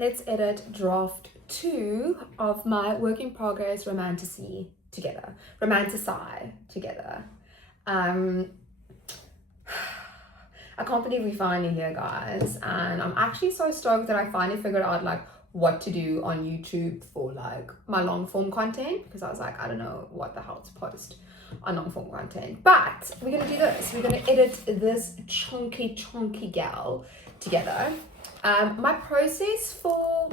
let's edit draft 2 of my work in progress romanticize together. I can't believe we finally here, guys, and I'm actually so stoked that I finally figured out like what to do on YouTube for like my long form content, because I was like, I don't know what the hell to post on long form content, but we're gonna do this. We're gonna edit this chunky gal together. My process for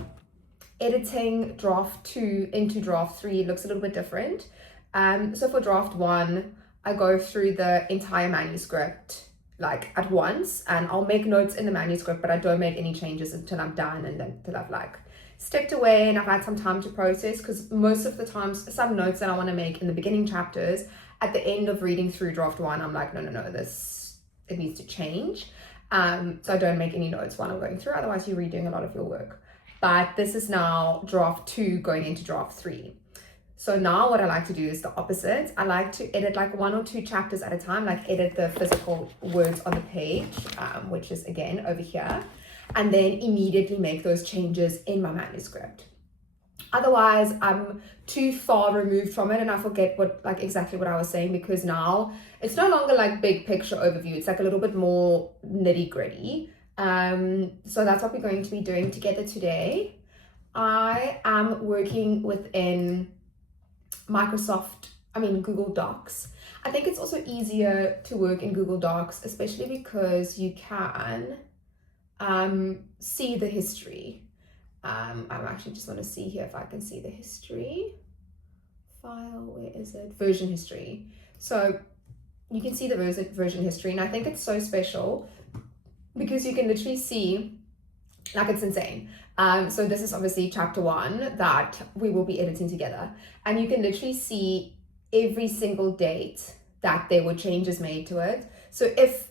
editing draft 2 into draft 3 looks a little bit different. So for draft 1, I go through the entire manuscript like at once, and I'll make notes in the manuscript, but I don't make any changes until I'm done and then until I've like stepped away and I've had some time to process, because most of the times some notes that I want to make in the beginning chapters, at the end of reading through draft 1, I'm like, no, it needs to change. So I don't make any notes while I'm going through, otherwise you're redoing a lot of your work. But this is now draft 2 going into draft 3. So now what I like to do is the opposite. I like to edit like 1 or 2 chapters at a time, like edit the physical words on the page, which is again over here, and then immediately make those changes in my manuscript. Otherwise, I'm too far removed from it and I forget exactly what I was saying, because now it's no longer like big picture overview. It's like a little bit more nitty gritty. So that's what we're going to be doing together today. I am working within Google Docs. I think it's also easier to work in Google Docs, especially because you can see the history. I actually just want to see here if I can see the history file. Where is it? Version history. So you can see the version history, and I think it's so special because you can literally see, like, it's insane. So this is obviously chapter 1 that we will be editing together, and you can literally see every single date that there were changes made to it. So if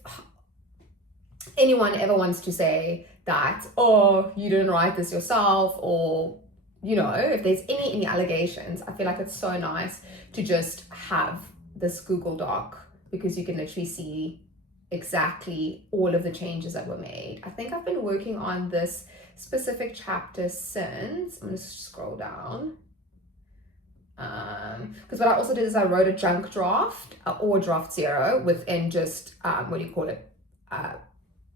anyone ever wants to say that, oh, you didn't write this yourself, or if there's any allegations, I feel like it's so nice to just have this Google Doc, because you can literally see exactly all of the changes that were made. I think I've been working on this specific chapter since, I'm going to scroll down, because what I also did is I wrote a junk draft or draft 0 within just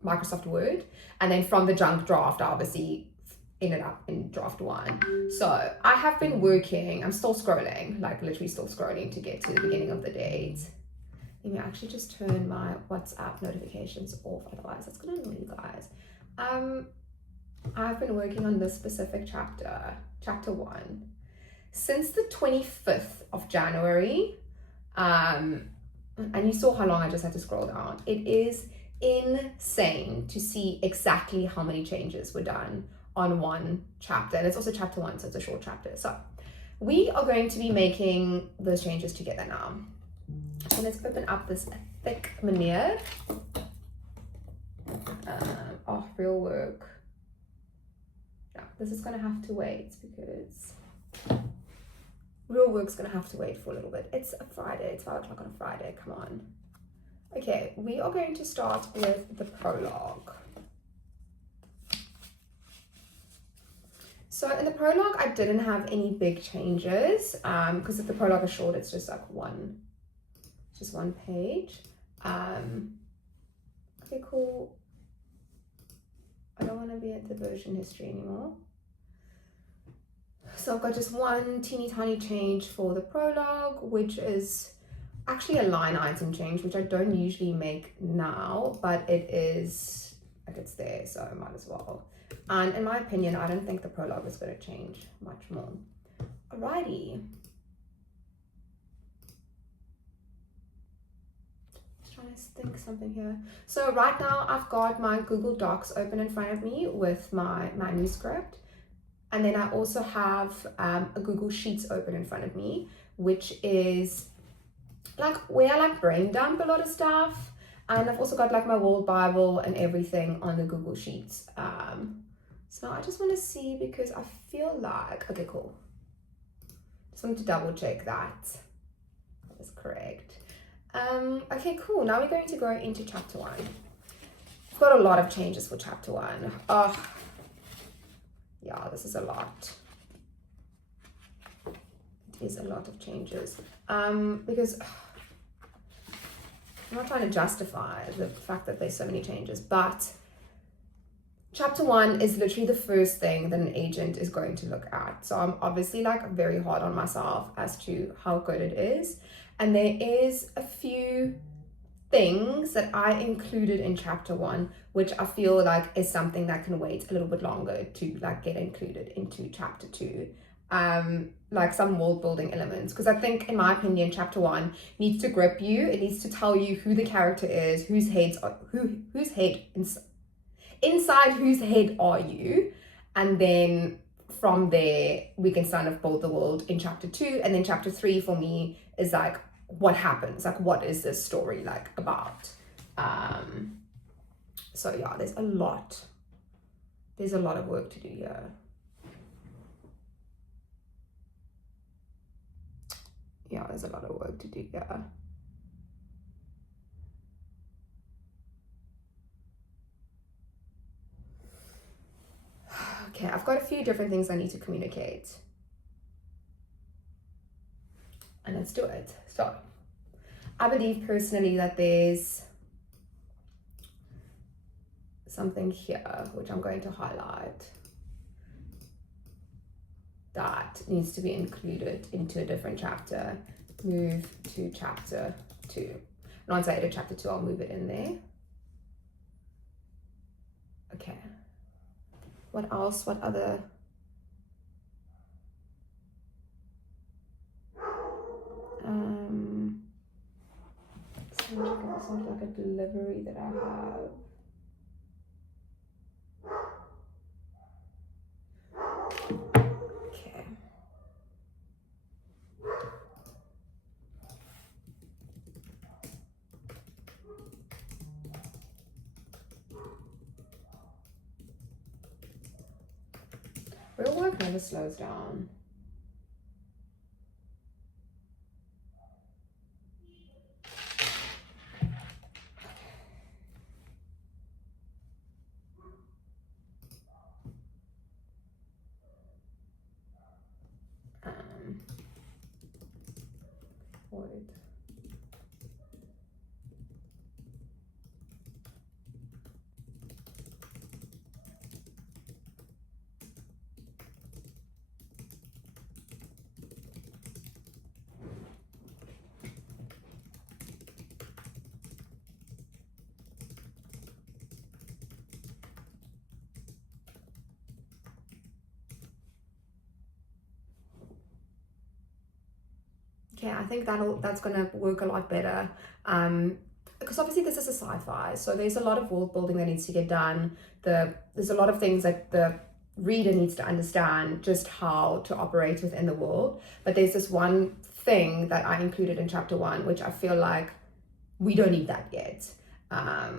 Microsoft Word, and then from the junk draft I obviously ended up in draft 1. So I have been working, I'm still scrolling, like literally still scrolling to get to the beginning of the date. Let me actually just turn my WhatsApp notifications off, otherwise that's gonna annoy you guys. I've been working on this specific chapter 1, since the 25th of January. And you saw how long I just had to scroll down. It is insane to see exactly how many changes were done on one chapter, and it's also chapter 1, so it's a short chapter. So we are going to be making those changes together now. So let's open up this thick manure. Real work. Yeah, this is gonna have to wait, because real work's gonna have to wait for a little bit. It's a Friday, it's 5 o'clock on a Friday, come on. Okay, we are going to start with the prologue. So in the prologue, I didn't have any big changes, because if the prologue is short, it's just like one page. Okay, cool. I don't want to be at the version history anymore. So I've got just one teeny tiny change for the prologue, which is actually a line item change, which I don't usually make now, but it is, like, it's there, so I might as well. And in my opinion, I don't think the prologue is going to change much more. Alrighty. Just trying to think something here. So right now I've got my Google Docs open in front of me with my manuscript. And then I also have a Google Sheets open in front of me, which is like where I like brain dump a lot of stuff. And I've also got like my World Bible and everything on the Google Sheets. So now I just want to see, because I feel like, okay, cool. Just wanted to double check that is correct. Okay, cool. Now we're going to go into chapter 1. I've got a lot of changes for chapter 1. Oh, yeah, this is a lot. It is a lot of changes. Because I'm not trying to justify the fact that there's so many changes, but chapter 1 is literally the first thing that an agent is going to look at. So I'm obviously like very hard on myself as to how good it is. And there is a few things that I included in chapter 1, which I feel like is something that can wait a little bit longer to like get included into chapter 2. Like some world building elements, because I think, in my opinion, chapter 1 needs to grip you. It needs to tell you who the character is, whose head inside whose head are you, and then from there we can kind of build the world in chapter 2. And then chapter 3 for me is like, what happens, like what is this story like about? So yeah, there's a lot of work to do here. Yeah, there's a lot of work to do here. Okay, I've got a few different things I need to communicate. And let's do it. So, I believe personally that there's something here, which I'm going to highlight, that needs to be included into a different chapter. Move to chapter 2. And once I edit chapter 2, I'll move it in there. Okay. What else? What other? Sounds like a delivery that I have. Okay. Real work never slows down. Void. Okay, I think that's gonna work a lot better. Because obviously this is a sci-fi, so there's a lot of world building that needs to get done. There's a lot of things that the reader needs to understand just how to operate within the world. But there's this one thing that I included in chapter 1, which I feel like we don't need that yet. I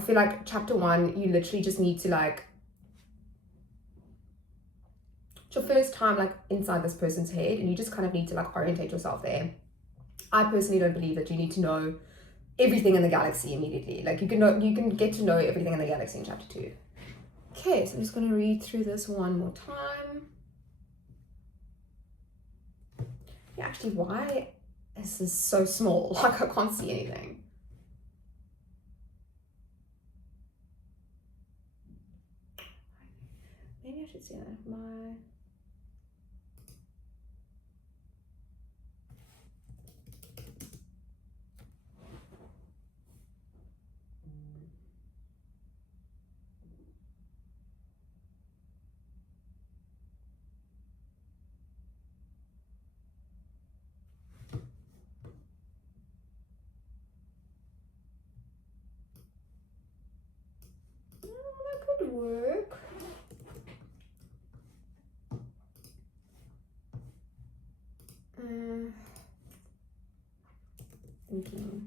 feel like chapter 1, you literally just need to like, it's your first time like inside this person's head, and you just kind of need to like orientate yourself there. I personally don't believe that you need to know everything in the galaxy immediately. Like you can get to know everything in the galaxy in chapter 2. Okay, so I'm just gonna read through this one more time. Yeah, actually, why is this so small? Like I can't see anything. Maybe I should see that. That could work. Thinking.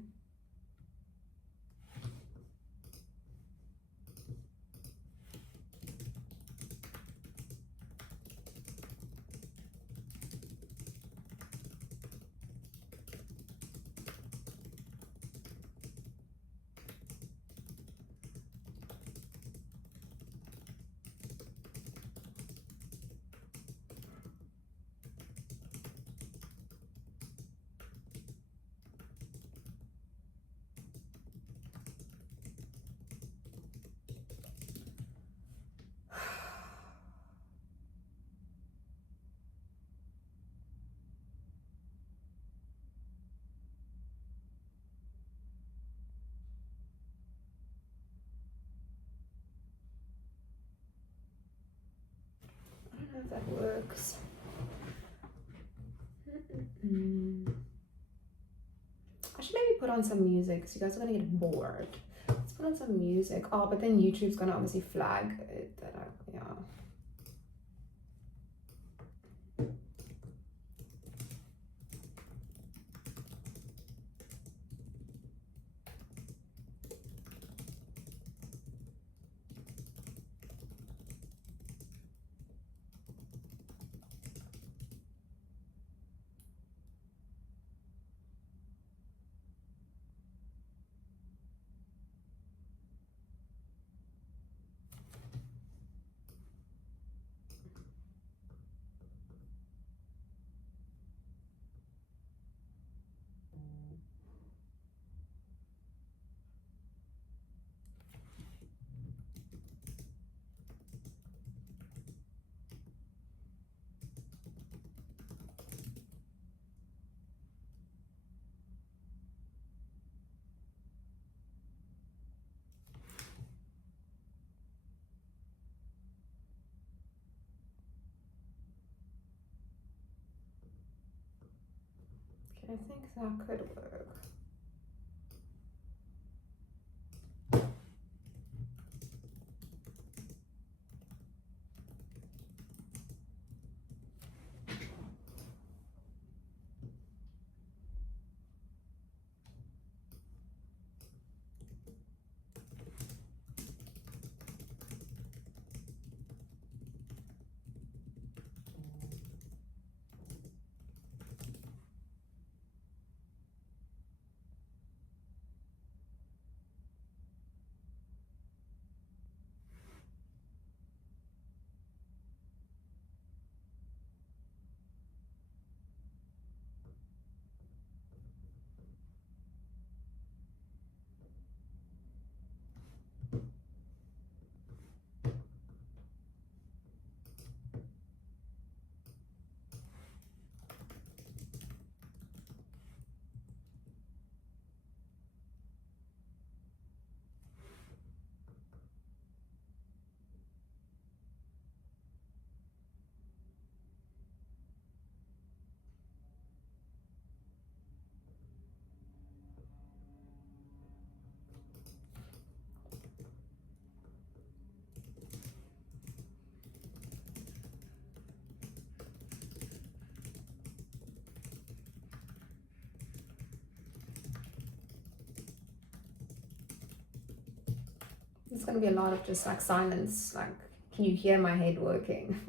works. Actually, let me put on some music because you guys are gonna get bored. Let's put on some music. Oh, but then YouTube's gonna obviously flag it that yeah. I think that could work. It's gonna be a lot of just like silence. Like, can you hear my head working?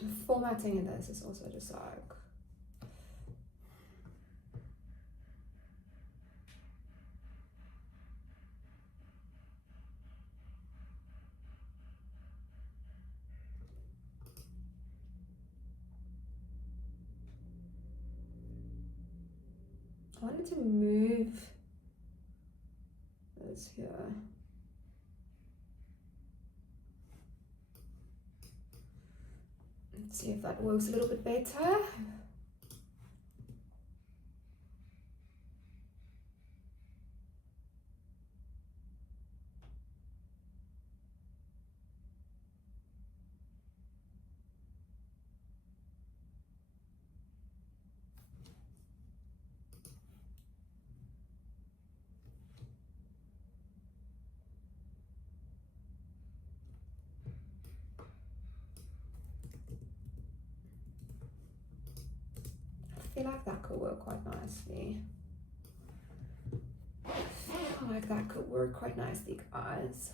The formatting in this is also just like, I wanted to move this here. Let's see if that works a little bit better. I feel like that could work quite nicely. I feel like that could work quite nicely, guys.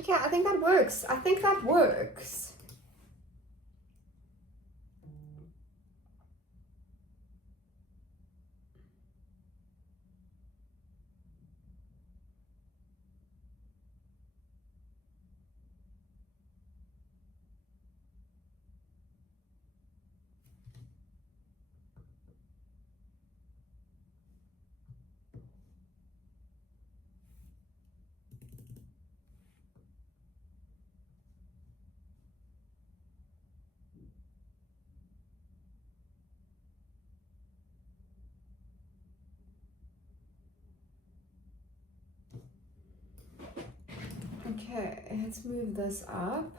Okay, I think that works. I think that works. Okay, let's move this up.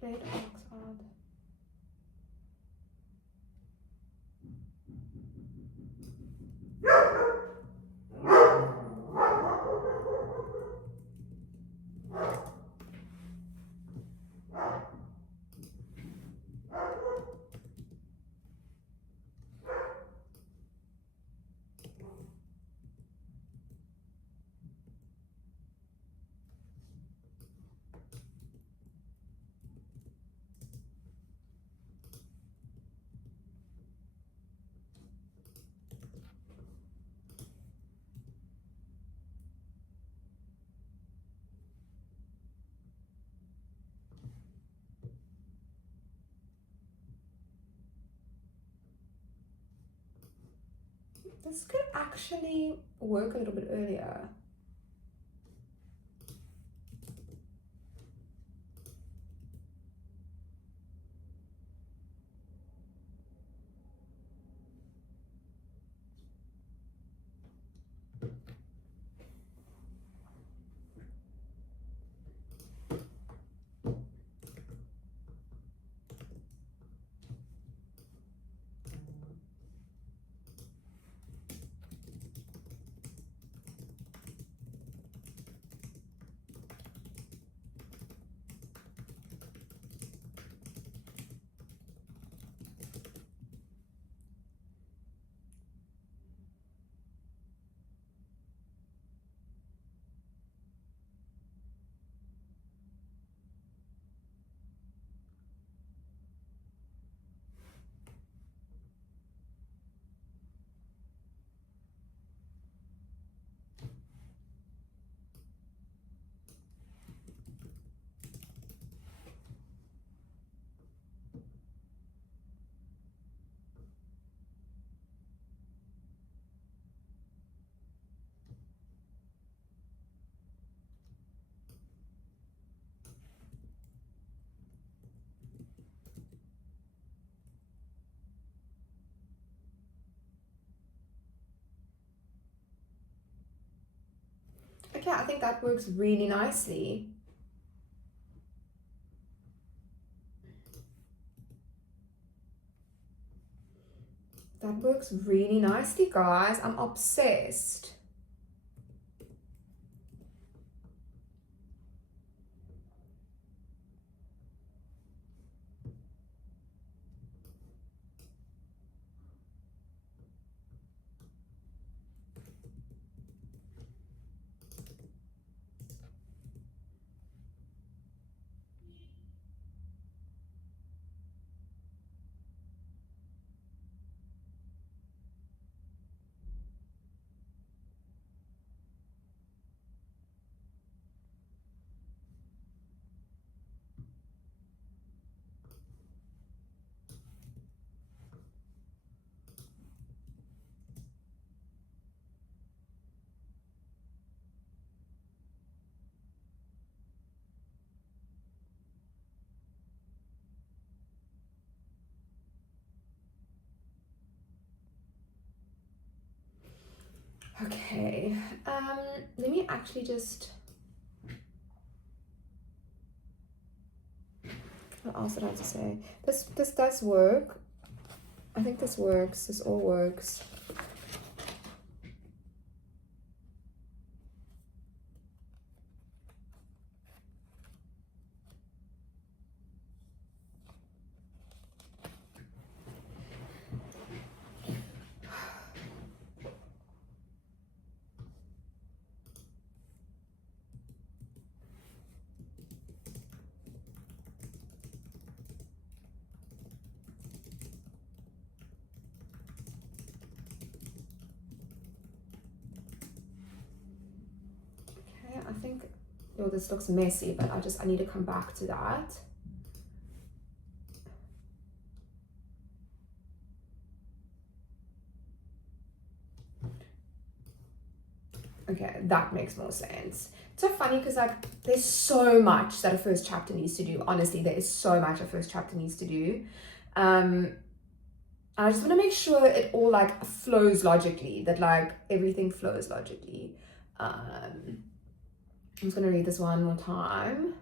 Plate oxide. This could actually work a little bit earlier. Okay, I think that works really nicely. That works really nicely, guys. I'm obsessed. Okay, let me actually just, what else did I have to say? This does work. I think this works. This all works. Okay, I think, oh, this looks messy, but I need to come back to that. Okay, that makes more sense. It's so funny because like there's so much that a first chapter needs to do. Honestly, there is so much a first chapter needs to do. And I just want to make sure it all like flows logically, that like everything flows logically. I'm just gonna read this one more time.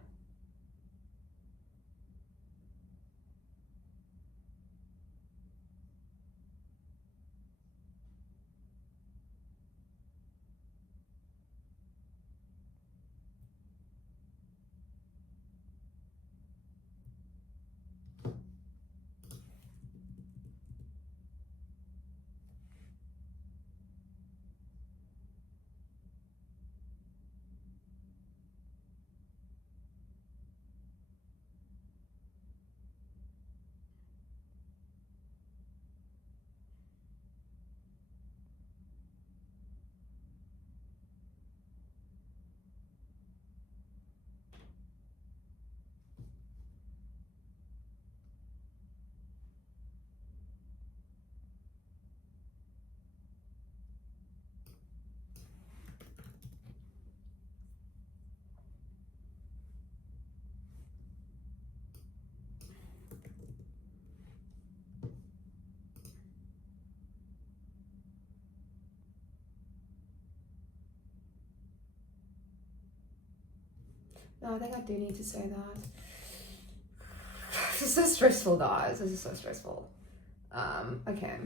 No, I think I do need to say that. This is so stressful, guys. This is so stressful. Okay.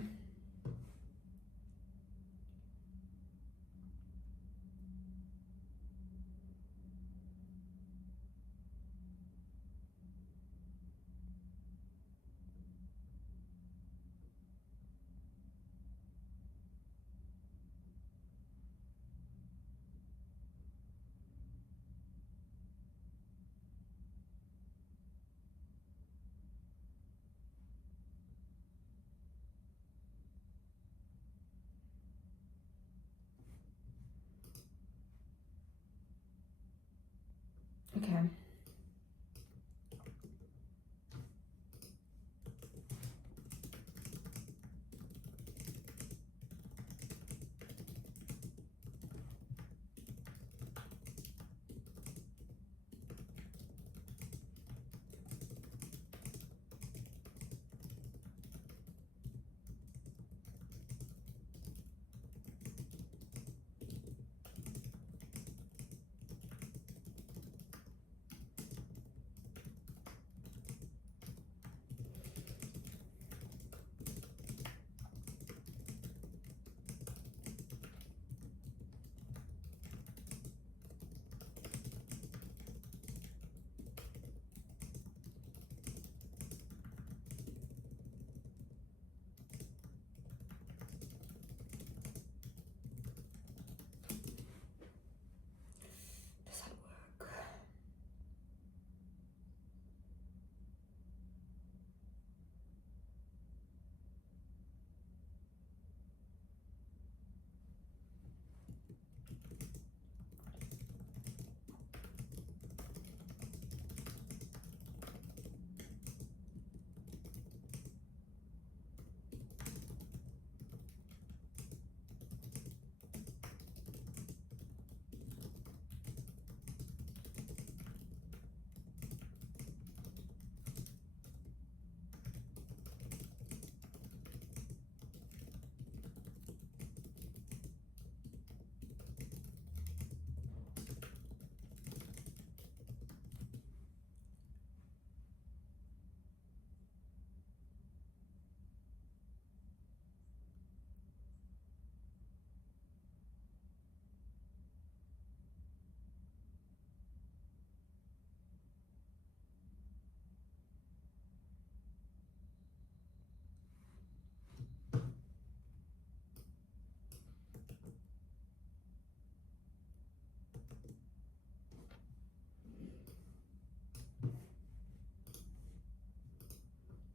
Okay. Does that work?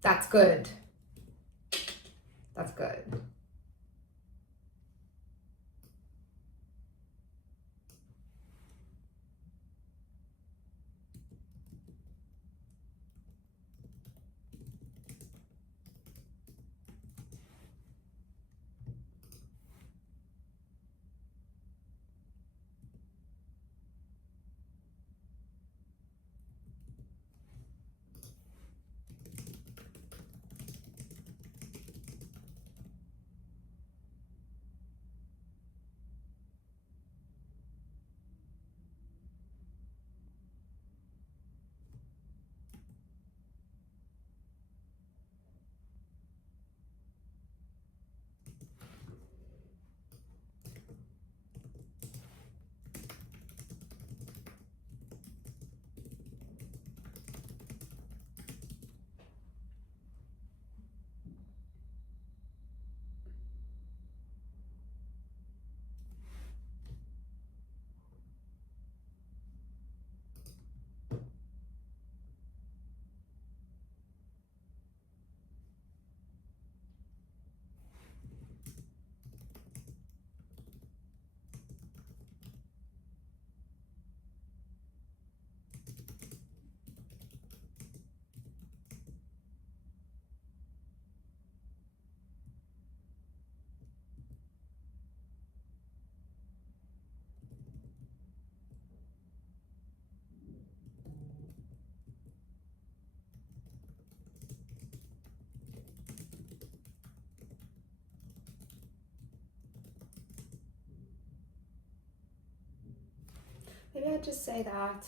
That's good. That's good. Maybe I just say that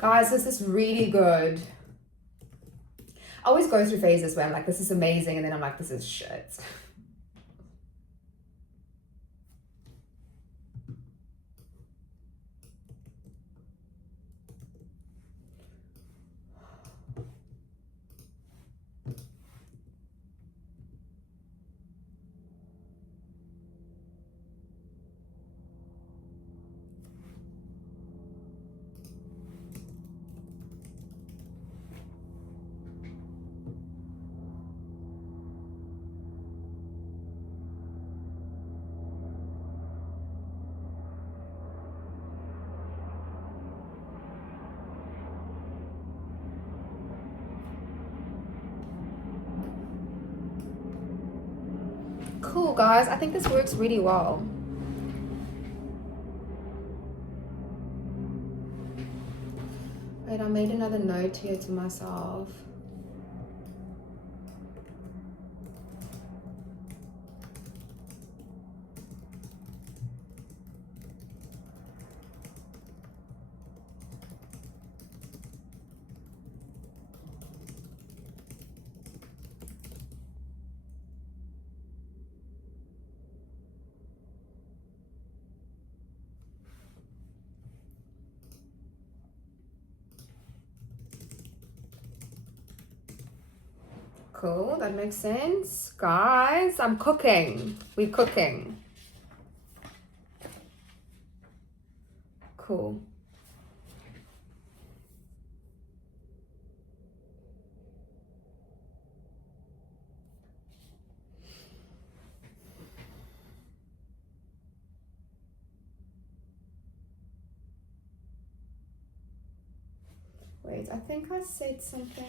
Guys, this is really good. I always go through phases where I'm like, this is amazing, and then I'm like, this is shit. Cool, guys. I think this works really well. Wait, I made another note here to myself. Cool, that makes sense. Guys, I'm cooking. We're cooking. Cool. Wait, I think I said something.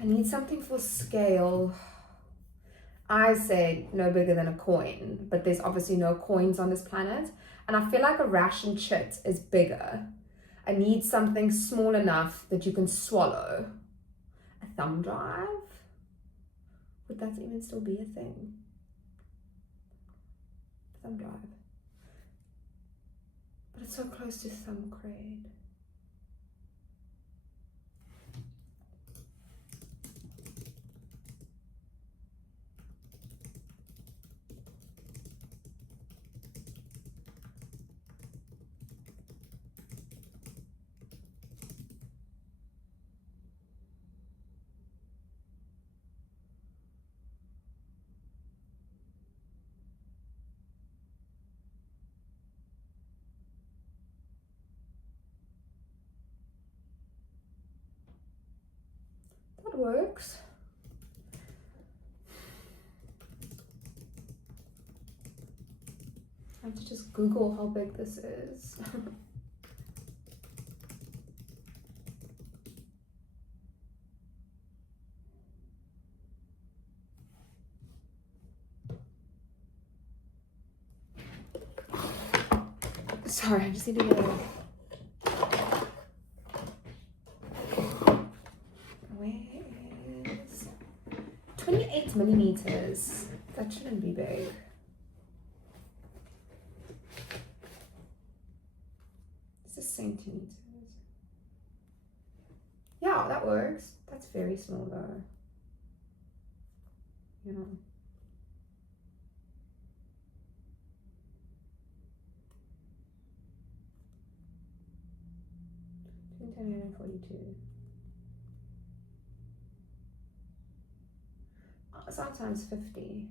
I need something for scale. I said no bigger than a coin, but there's obviously no coins on this planet. And I feel like a ration chit is bigger. I need something small enough that you can swallow. A thumb drive? Would that even still be a thing? Thumb drive. But it's so close to thumb crate. That works. I have to just Google how big this is. Sorry, I just need to get it. Where is 28 millimeters? That shouldn't be big. This is centimeters. Yeah, that works. That's very small though. Yeah. And 42. Sometimes 50.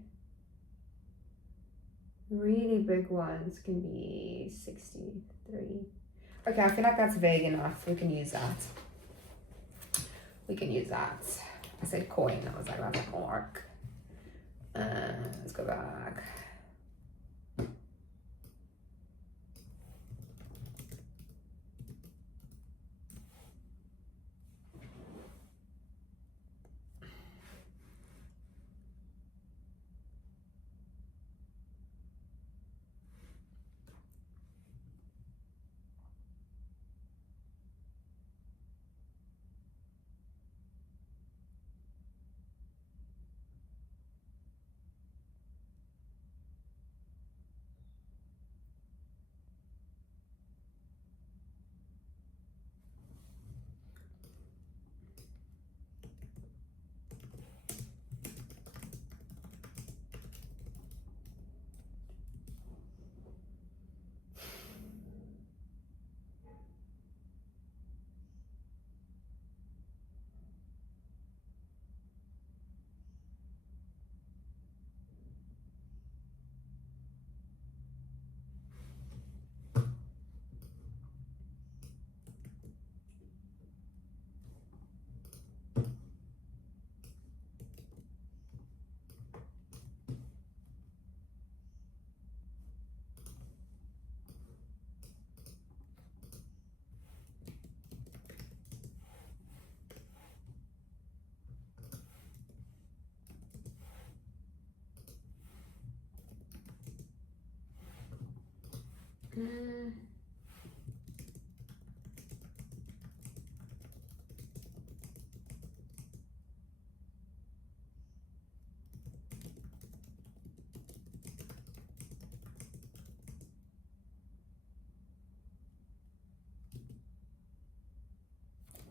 Really big ones can be 63. Okay, I feel like that's vague enough. We can use that. We can use that. I said coin. I was like, that's a mark. Let's go back.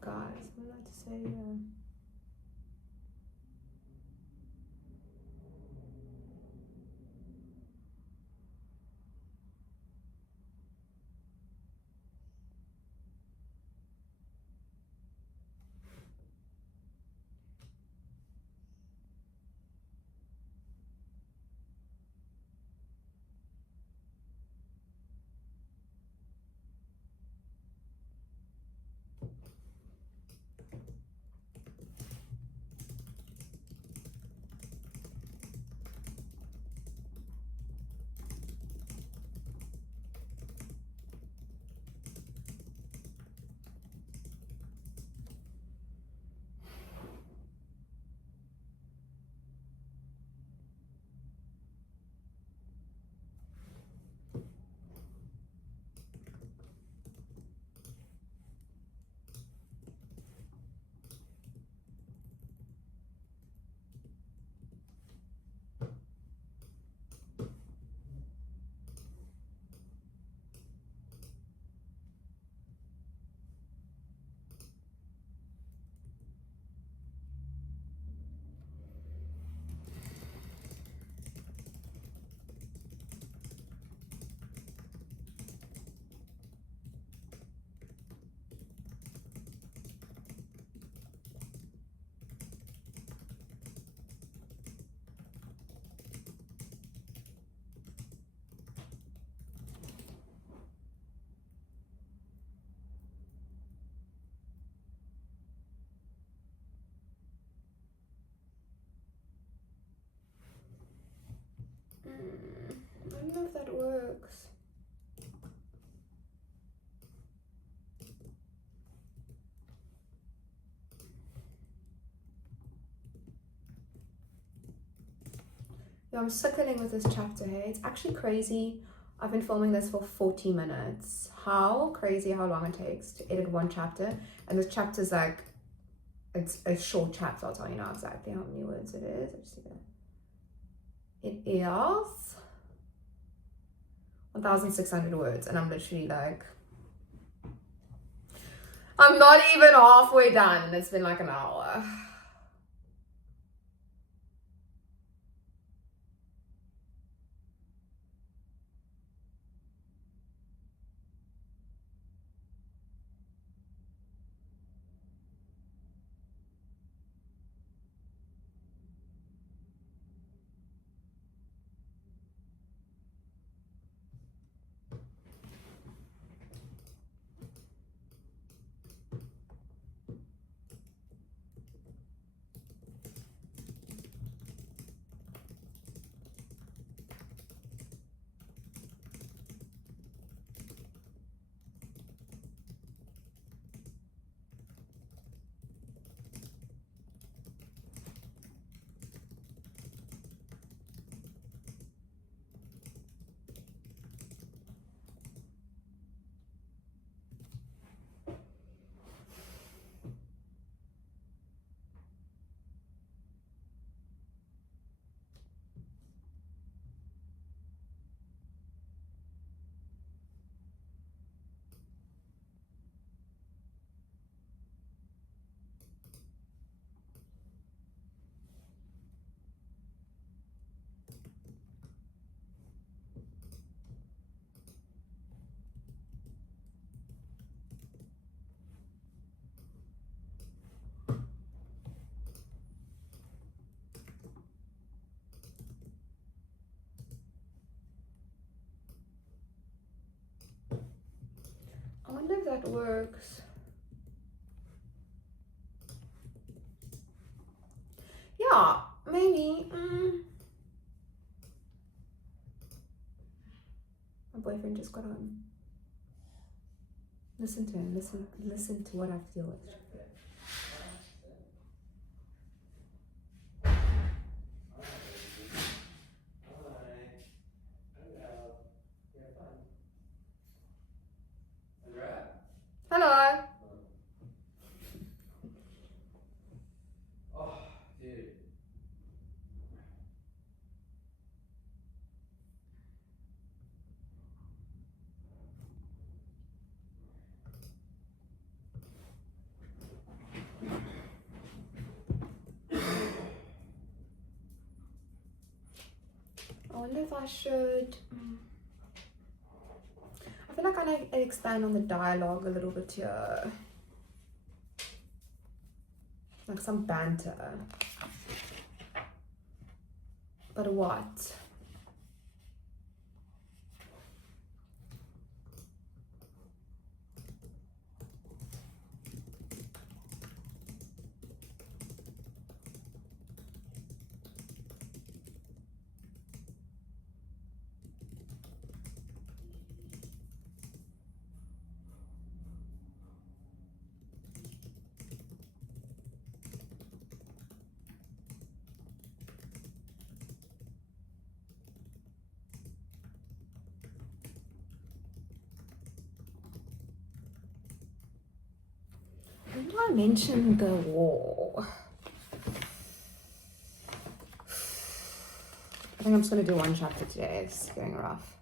Guys, I'm allowed to say Yeah, I'm suckling with this chapter here. It's actually crazy. I've been filming this for 40 minutes. How crazy how long it takes to edit one chapter. And this chapter's like, it's a short chapter. I'll tell you now exactly how many words it is. Let's see that. It is 1,600 words. And I'm literally like, I'm not even halfway done. And it's been like an hour. I wonder if that works. Yeah, maybe. My boyfriend just got home. Listen to him. Listen to what I have to deal with. Hello. Oh, dude. I wonder if I should. I feel like I need to expand on the dialogue a little bit here. Like some banter. But what? When do I mention the war? I think I'm just gonna do one chapter today. It's getting rough.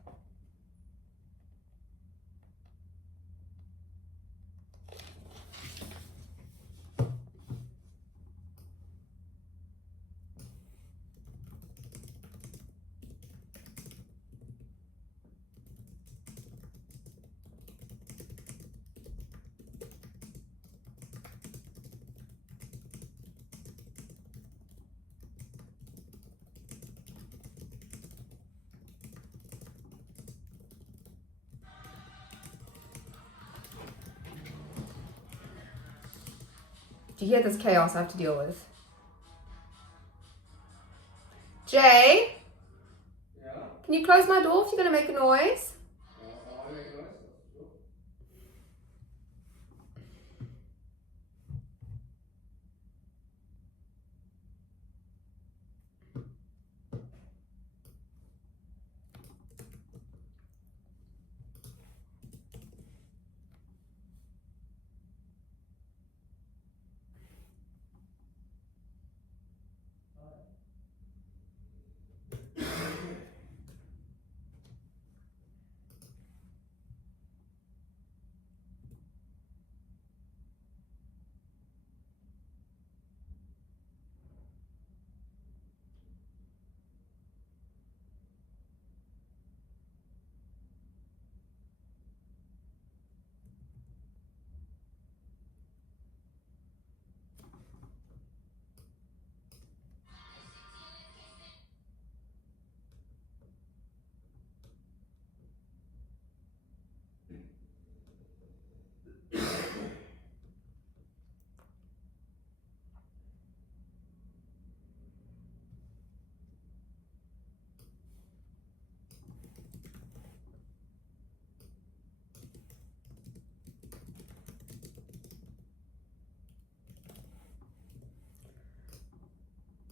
Do you hear this chaos I have to deal with? Jay? Yeah? Can you close my door if you're gonna make a noise? I want to make a noise. Sure.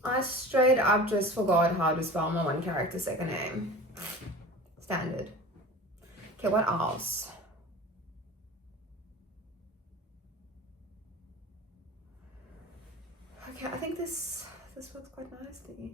I straight up just forgot how to spell my one character second name. Standard. Okay, what else? Okay, I think this works quite nicely.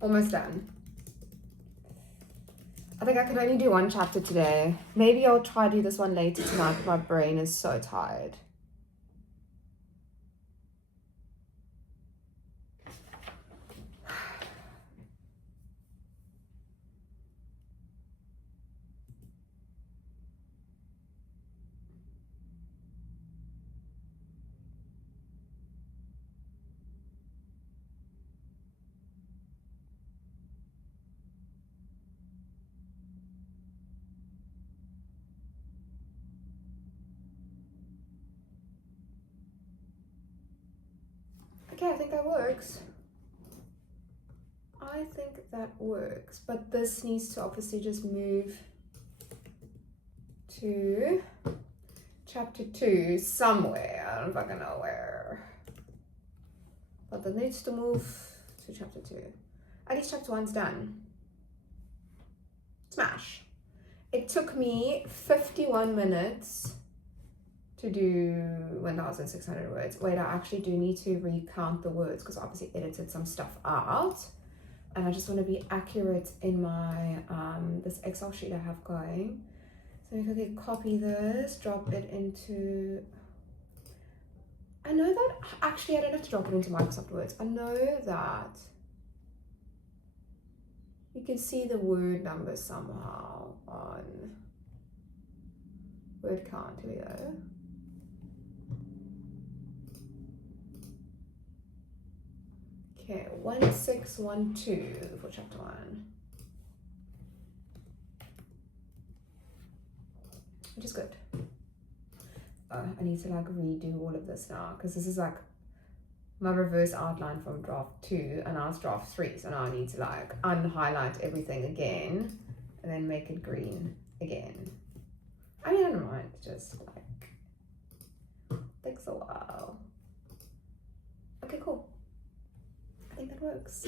Almost done. I think I can only do one chapter today. Maybe I'll try to do this one later tonight, but my brain is so tired. Okay, I think that works. I think that works, but this needs to obviously just move to chapter 2 somewhere. I don't fucking know where. But that needs to move to chapter 2. At least chapter 1's done. Smash. It took me 51 minutes to do 1,600 words. Wait, I actually do need to recount the words because I obviously edited some stuff out. And I just want to be accurate in my this Excel sheet I have going. So if I could copy this, drop it into... I know that... Actually, I don't have to drop it into Microsoft Words. I know that you can see the word number somehow on word count. Here we go. Okay, 1612 for chapter 1. Which is good. I need to like redo all of this now because this is like my reverse outline from draft 2 and now it's draft 3. So now I need to like unhighlight everything again and then make it green again. I mean, I don't mind, just like takes a while. Okay, cool. I think that works.